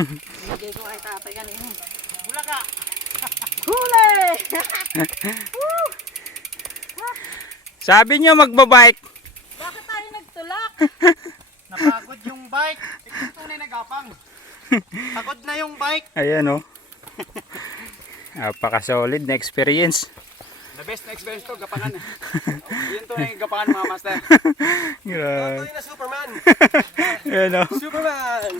Bigay ko kay tatay kanina. Bula ka! Huli! Sabi niyo magbabike. Bakit tayo nagtulak? Napagod yung bike. Ikaw tunay nagapang. Pagod na yung bike. Ayan oh. Napaka-solid na experience. The best na experience to, gapangan. Yun tunay gapangan mga master. Grabe. Tunay na Superman. Ayan oh. Superman!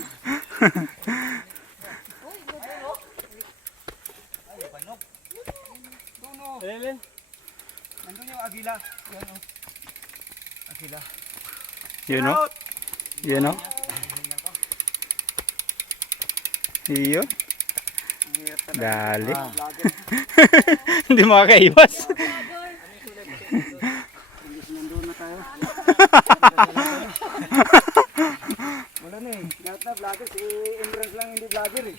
Ayan. Nandun yung agila. Yan o. Agila. Yun oh. Yun oh. Iyo. Dali. Hindi makakaiwas. Nandun na tayo. Wala na eh. Lahat na vlogger. Si Imrans lang hindi vlogger eh.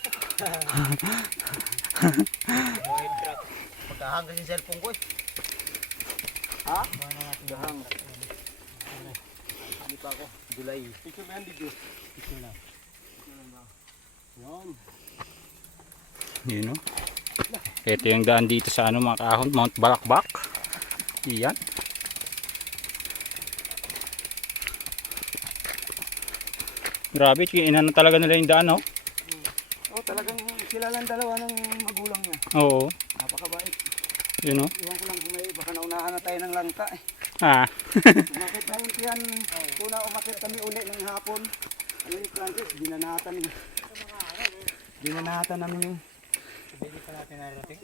Magkahang kasi cellphone ko eh. Ha? Magkahang. Hindi pa ako. July. Picture ba yan dito? Picture na. Yan. Yun oh. Ito yung daan dito sa ano mga kahon, Mount Balakbak. Iyan. Grabe, inano talaga nila yung daan oh. Oh, talagang sila lang dalawa ng magulang niya. Oo. Napakabait. Yun oh. Iwan ko lang kung may baka naunahan na tayo ng langka eh. Ah. Umakit na yun yan. Una umakit kami uli ng hapon. Ano yung Francis? Dinanatan. Dinanatan namin yung... Hindi pa natin narating.